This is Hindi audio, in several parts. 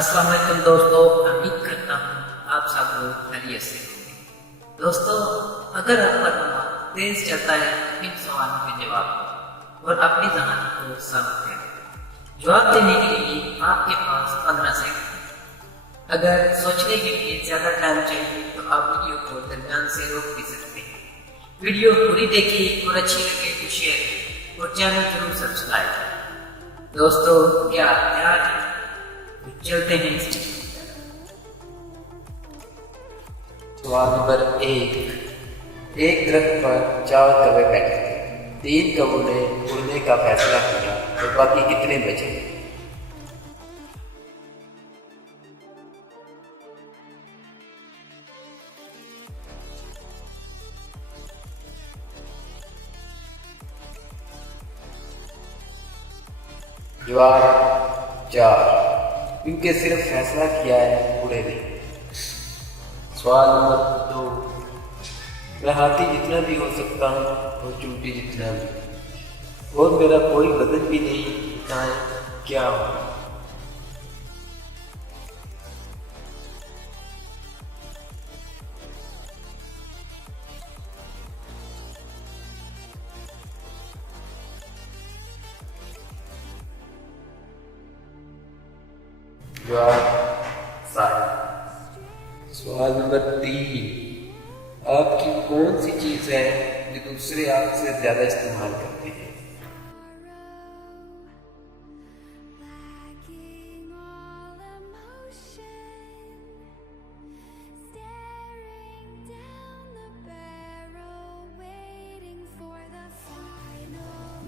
अस्सलाम वालेकुम दोस्तों, उम्मीद करता हूँ आप सब लोग खैरियत से होंगे। दोस्तों, अगर आपका दिमाग तेज चलता है इन सवालों के जवाब और अपनी जहान को साबित करें। जवाब देने के लिए आपके पास 15 सेकंड। अगर सोचने के लिए ज्यादा टाइम चाहिए तो आप वीडियो को दरमियान से रोक भी सकते हैं। वीडियो पूरी देखिए और अच्छी लगे तो शेयर और चैनल जरूर सब्सक्राइब करें। दोस्तों, क्या तैयार हैं? चलते हैं। सवाल नंबर 1। दरख्त पर 4 कौवे बैठे थे। 3 कौवों ने उड़ने का फैसला किया तो बाकी कितने बचे? जवाब 4, क्योंकि सिर्फ फैसला किया है उड़े नहीं। सवाल नंबर 2। मैं हाथी जितना भी हो सकता हूँ और चूंटी जितना भी, और मेरा कोई बदन भी नहीं, बताएं क्या हो? जवाब साहिल। सवाल नंबर 3। आपकी कौन सी चीज है जो दूसरे आपसे ज्यादा इस्तेमाल करते हैं?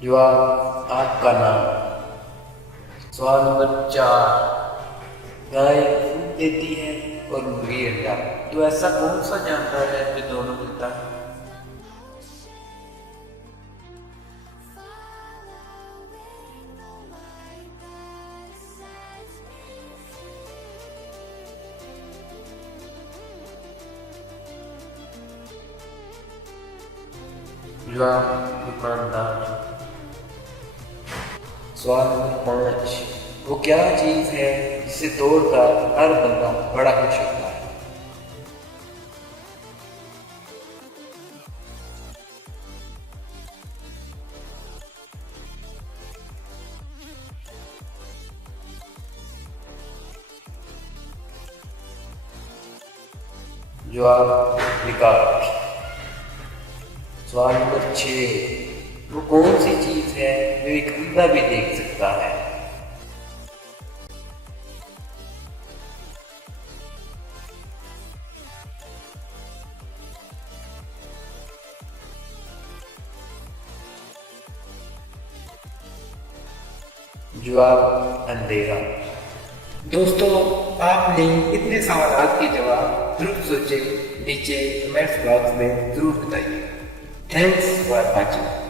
जवाब आपका नाम। सवाल नंबर 4। गाय दूध देती है और मुर्गी अंडा, तो ऐसा कौन सा जानवर है जो दोनों देता है? जवाब दुकानदार। सवाल नंबर 5। वो क्या चीज है जिसे तोड़कर हर बंदा बड़ा खुश होता है? जवाब विकास। सवाल नंबर 6। वो कौन सी चीज है जो एक अंधा भी देख सकता है? जवाब अंधेरा। दोस्तों, आपने इतने सवालों के जवाब जरूर सोचे, नीचे कमेंट्स बॉक्स में जरूर बताइए। Thanks for watching.